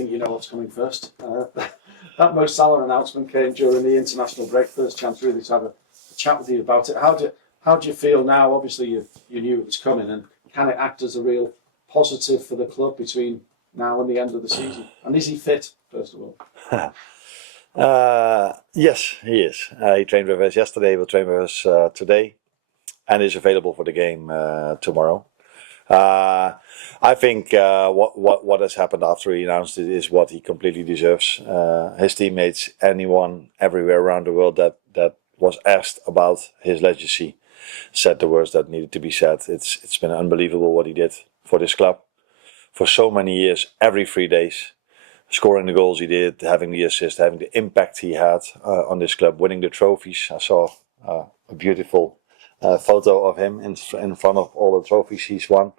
think you know what's coming first. That Mo Salah announcement came during the international break. First chance really to have a chat with you about it. How do you feel now? Obviously, you knew it was coming, and can it act as a real positive for the club between now and the end of the season? And is he fit, first of all? Yes, he is. He trained with us yesterday, will train with us today, and is available for the game tomorrow. I think what has happened after he announced it is what he completely deserves. His teammates, anyone, everywhere around the world that was asked about his legacy, said the words that needed to be said. It's been unbelievable what he did for this club for so many years, every 3 days. Scoring the goals he did, having the assist, having the impact he had on this club, winning the trophies. I saw a beautiful photo of him in front of all the trophies he's won,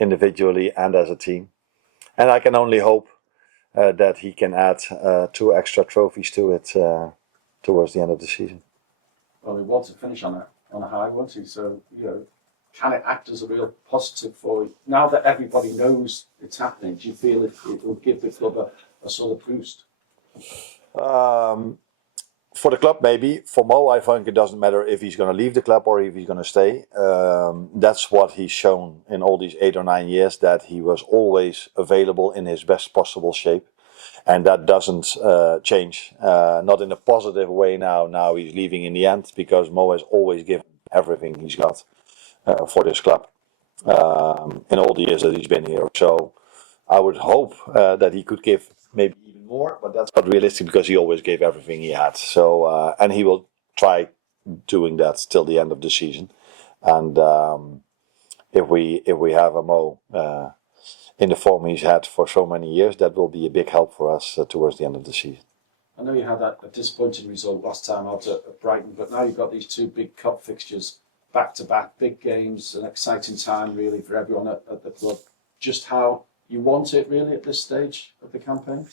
individually and as a team. And I can only hope that he can add 2 extra trophies to it towards the end of the season. Well, he wants to finish on a high, won't he? So, can it act as a real positive for you? Now that everybody knows it's happening, do you feel it will give the club a sort of boost? For the club, maybe. For Mo, I think it doesn't matter if he's going to leave the club or if he's going to stay. That's what he's shown in all these 8 or 9 years, that he was always available in his best possible shape. And that doesn't change. Not in a positive way now. Now he's leaving in the end, because Mo has always given everything he's got for this club in all the years that he's been here. So I would hope that he could give maybe even more, but that's not realistic because he always gave everything he had. So and he will try doing that till the end of the season. And if we have a Mo in the form he's had for so many years, that will be a big help for us towards the end of the season. I know you had a disappointing result last time out at Brighton, but now you've got these 2 big cup fixtures back to back, big games, an exciting time really for everyone at the club. Just how you want it really at this stage of the campaign?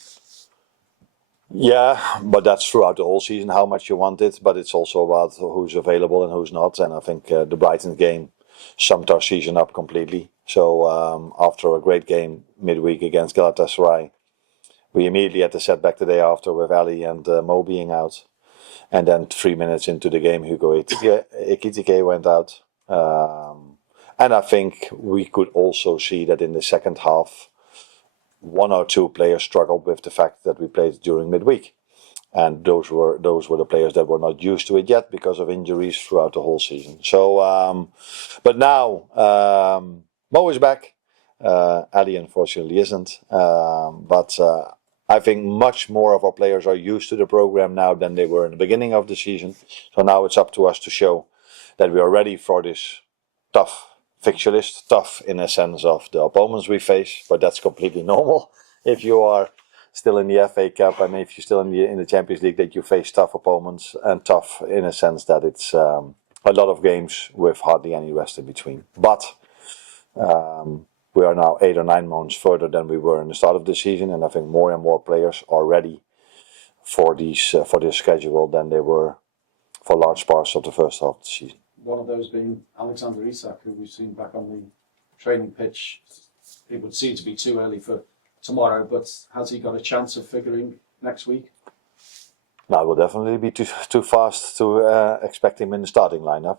Yeah, but that's throughout the whole season, how much you want it, but it's also about who's available and who's not. And I think the Brighton game summed our season up completely. So after a great game midweek against Galatasaray, we immediately had to set back the day after with Ali and Mo being out. And then 3 minutes into the game, Hugo Ekitike went out. And I think we could also see that in the second half, 1 or 2 players struggled with the fact that we played during midweek. And those were the players that were not used to it yet because of injuries throughout the whole season. So, but now Mo is back. Ali unfortunately isn't. But I think much more of our players are used to the program now than they were in the beginning of the season. So now it's up to us to show that we are ready for this tough fixture list. Tough in a sense of the opponents we face, but that's completely normal. If you are still in the FA Cup and if you're still in the Champions League, that you face tough opponents, and tough in a sense that it's a lot of games with hardly any rest in between. But we are now 8 or 9 months further than we were in the start of the season, and I think more and more players are ready for this schedule than they were for large parts of the first half of the season. One of those being Alexander Isak, who we've seen back on the training pitch. It would seem to be too early for tomorrow, but has he got a chance of figuring next week? No, it will definitely be too fast to expect him in the starting lineup.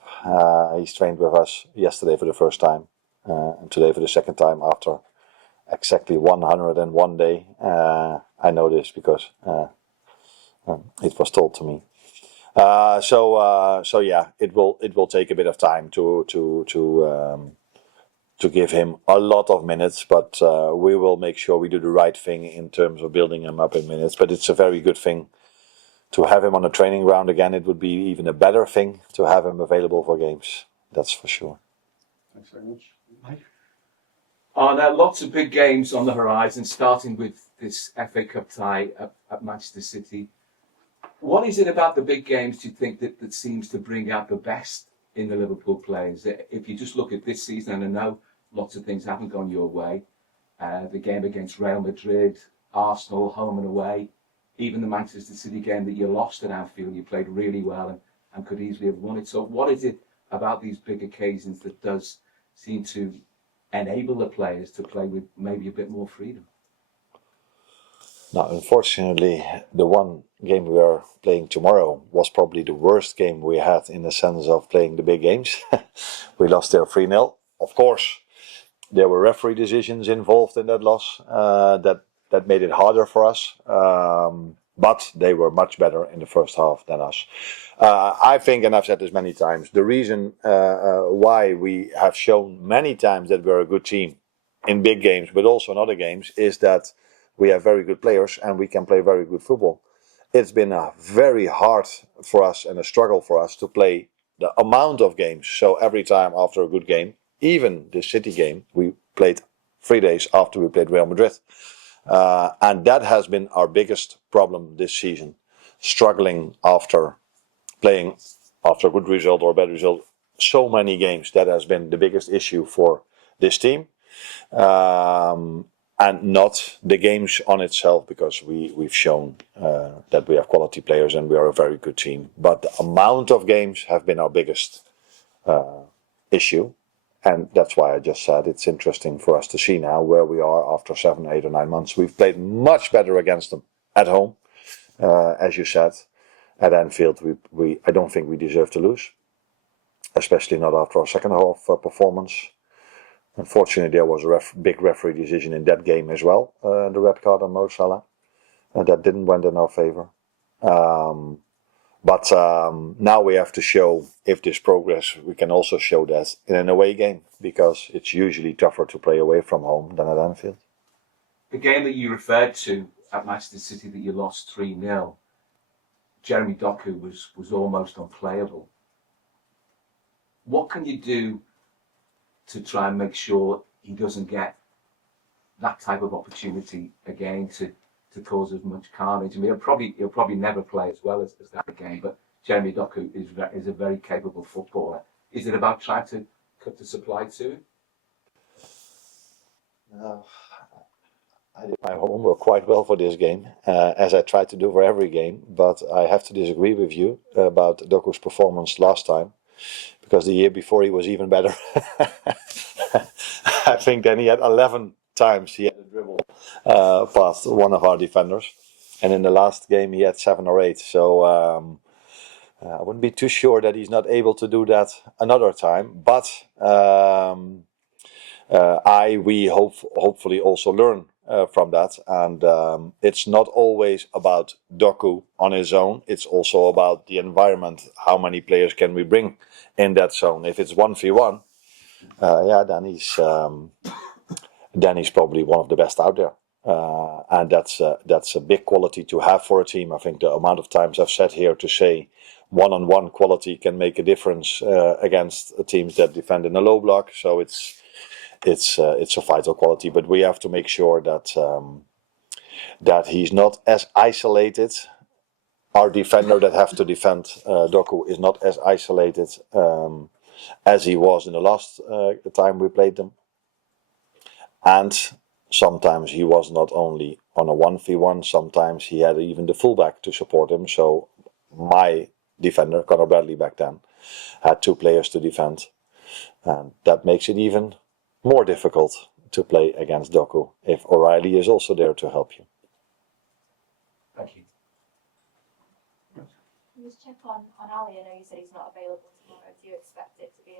He's trained with us yesterday for the first time. And today for the second time after exactly 101 day. I know this because it was told to me. So yeah, it will take a bit of time to give him a lot of minutes, but we will make sure we do the right thing in terms of building him up in minutes. But it's a very good thing to have him on the training ground again. It would be even a better thing to have him available for games. That's for sure. Thanks very much. Mike? There are lots of big games on the horizon, starting with this FA Cup tie at Manchester City. What is it about the big games, do you think, that seems to bring out the best in the Liverpool players? If you just look at this season, and I know lots of things haven't gone your way, the game against Real Madrid, Arsenal, home and away, even the Manchester City game that you lost at Anfield, you played really well and could easily have won it. So what is it about these big occasions that does seem to enable the players to play with maybe a bit more freedom? Now, unfortunately, the one game we are playing tomorrow was probably the worst game we had in the sense of playing the big games. We lost there 3-0. Of course, there were referee decisions involved in that loss that made it harder for us. But they were much better in the first half than us. I think, and I've said this many times, the reason why we have shown many times that we're a good team in big games, but also in other games, is that we have very good players and we can play very good football. It's been a very hard for us and a struggle for us to play the amount of games. So every time after a good game, even the City game, we played 3 days after we played Real Madrid. And that has been our biggest problem this season. Struggling after playing after a good result or a bad result so many games. That has been the biggest issue for this team. And not the games on itself, because we've shown that we have quality players and we are a very good team. But the amount of games have been our biggest issue. And that's why I just said it's interesting for us to see now where we are after 7, 8 or 9 months. We've played much better against them at home, as you said. At Anfield, I don't think we deserve to lose, especially not after our second half performance. Unfortunately, there was a big referee decision in that game as well, the red card on Mo Salah, and that didn't went in our favour. But now we have to show, if this progress, we can also show that in an away game, because it's usually tougher to play away from home than at Anfield. The game that you referred to at Manchester City that you lost 3-0, Jeremy Doku was almost unplayable. What can you do to try and make sure he doesn't get that type of opportunity again to cause as much carnage? I mean, he'll probably never play as well as that game, but Jeremy Doku is a very capable footballer. Is it about trying to cut the supply to him? I did my homework quite well for this game, as I try to do for every game, but I have to disagree with you about Doku's performance last time, because the year before he was even better. I think then he had 11 times he had a dribble past one of our defenders, and in the last game he had 7 or 8. So I wouldn't be too sure that he's not able to do that another time. But we hopefully also learn from that, and it's not always about Doku on his own. It's also about the environment. How many players can we bring in that zone? If it's 1v1, then he's probably one of the best out there, and that's a big quality to have for a team. I think the amount of times I've sat here to say one-on-one quality can make a difference against teams that defend in a low block. So it's a vital quality, but we have to make sure that he's not as isolated. Our defender that have to defend Doku is not as isolated as he was in the last time we played them. And sometimes he was not only on a 1v1, sometimes he had even the fullback to support him. So my defender, Conor Bradley back then, had 2 players to defend. And that makes it even more difficult to play against Doku if O'Reilly is also there to help you. Thank you. Can you just check on Ali? I know you said he's not available tomorrow. Do you expect it to be a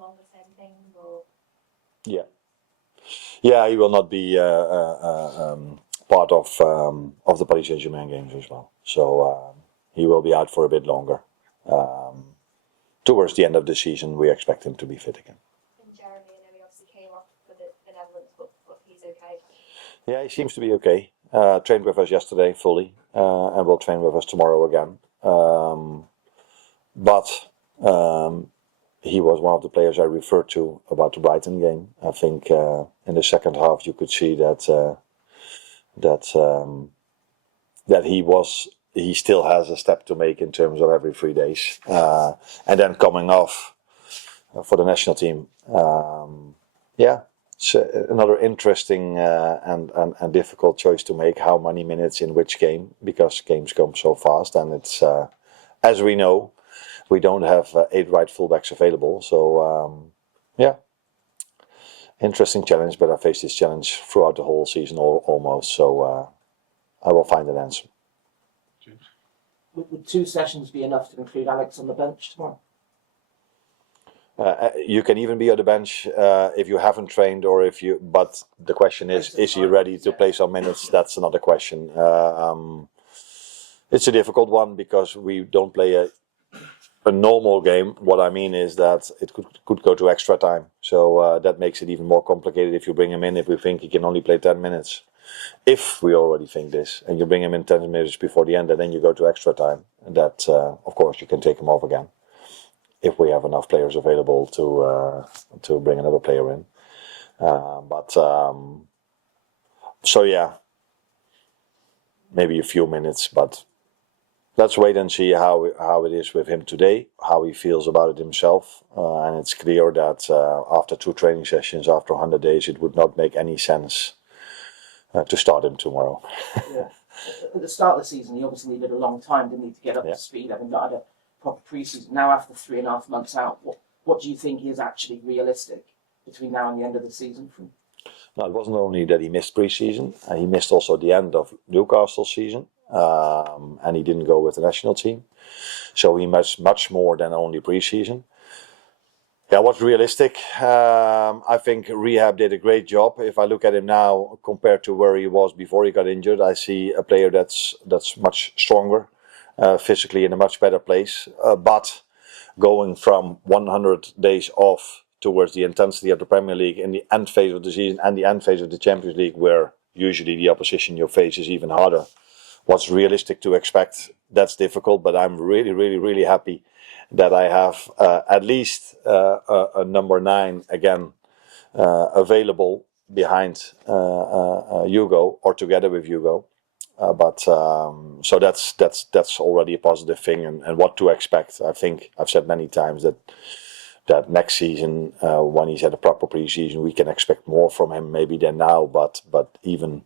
longer term thing, or? Yeah, he will not be part of the Paris Saint-Germain games as well. So he will be out for a bit longer. Towards the end of the season, we expect him to be fit again. And Jeremy, I know he obviously came off for the Netherlands, but he's okay. Yeah, he seems to be okay. Trained with us yesterday fully, and will train with us tomorrow again. But he was one of the players I referred to about the Brighton game. I think in the second half you could see that he still has a step to make in terms of every 3 days, and then coming off for the national team. It's another interesting and difficult choice to make. How many minutes in which game? Because games come so fast, and it's as we know, we don't have 8 right fullbacks available. So interesting challenge. But I faced this challenge throughout the whole season almost. So I will find an answer. Would 2 sessions be enough to include Alex on the bench tomorrow? You can even be on the bench if you haven't trained, or if you. But the question is he ready to play some minutes? That's another question. It's a difficult one because we don't play a normal game. What I mean is that it could go to extra time, so that makes it even more complicated if you bring him in. If we think he can only play 10 minutes, if we already think this, and you bring him in 10 minutes before the end, and then you go to extra time, that of course you can take him off again. If we have enough players available to bring another player in, so yeah, maybe a few minutes, but let's wait and see how it is with him today, how he feels about it himself, and it's clear that after 2 training sessions, after 100 days, it would not make any sense to start him tomorrow. Yeah. At the start of the season, he obviously needed a long time, didn't he, to get up to speed, having not had a proper pre-season. Now, after 3.5 months out, what do you think is actually realistic between now and the end of the season? No, it wasn't only that he missed pre-season, he missed also the end of Newcastle season, and he didn't go with the national team. So he missed much more than only pre-season. Yeah, what's realistic? I think rehab did a great job. If I look at him now compared to where he was before he got injured, I see a player that's much stronger, physically in a much better place. But going from 100 days off towards the intensity of the Premier League in the end phase of the season and the end phase of the Champions League, where usually the opposition you face is even harder. What's realistic to expect? That's difficult, but I'm really, really, really happy that I have at least a number 9 again available behind Hugo or together with Hugo. So that's already a positive thing, and what to expect. I think I've said many times that next season, when he's had a proper pre-season, we can expect more from him maybe than now. But even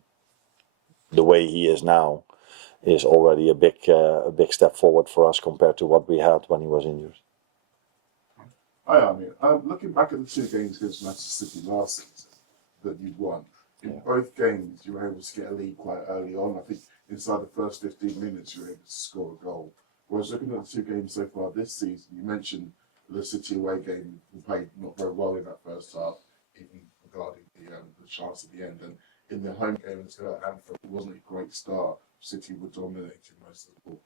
the way he is now is already a big step forward for us compared to what we had when he was injured. Hi, Arne. Looking back at the 2 games against Manchester City last season that you'd won, in both games you were able to get a lead quite early on. I think inside the first 15 minutes you were able to score a goal. Whereas looking at the 2 games so far this season, you mentioned the City away game, we played not very well in that first half, even regarding the chance at the end. And in the home game at Anfield, it wasn't a great start. City were dominating most of the ball.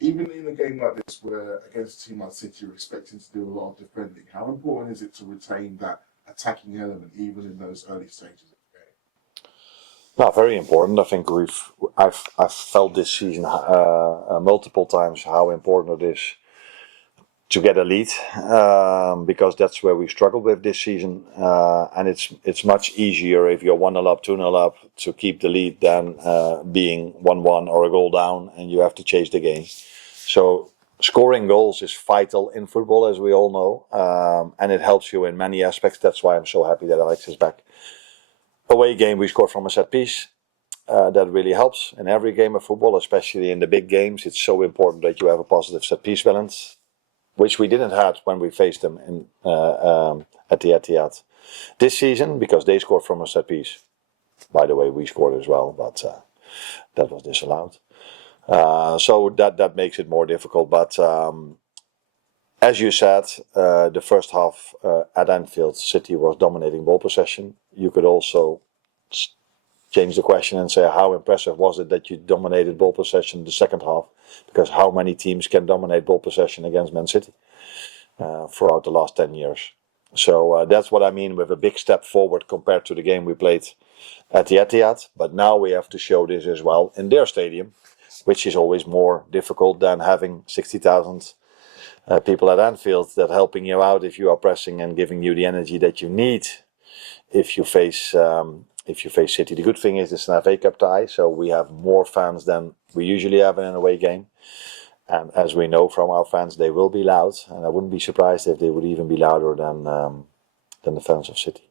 Even in a game like this, where against a team like City, you're expecting to do a lot of defending, how important is it to retain that attacking element, even in those early stages of the game? No, very important. I think I've felt this season multiple times how important it is to get a lead, because that's where we struggled with this season, and it's much easier if you're 1-0 up, 2-0 up to keep the lead than being 1-1 or a goal down and you have to chase the game. So scoring goals is vital in football, as we all know, and it helps you in many aspects. That's why I'm so happy that Alex is back. Away game, we scored from a set piece. That really helps in every game of football, especially in the big games. It's so important that you have a positive set piece balance, which we didn't have when we faced them at the Etihad this season, because they scored from a set piece. By the way, we scored as well, but that was disallowed. So that makes it more difficult. But as you said, the first half at Anfield, City was dominating ball possession. You could also change the question and say, how impressive was it that you dominated ball possession the second half? Because how many teams can dominate ball possession against Man City throughout the last 10 years? So that's what I mean with a big step forward compared to the game we played at the Etihad. But now we have to show this as well in their stadium, which is always more difficult than having 60,000 people at Anfield that helping you out if you are pressing and giving you the energy that you need if you face City. The good thing is it's an FA Cup tie, so we have more fans than we usually have in an away game. And as we know from our fans, they will be loud, and I wouldn't be surprised if they would even be louder than the fans of City.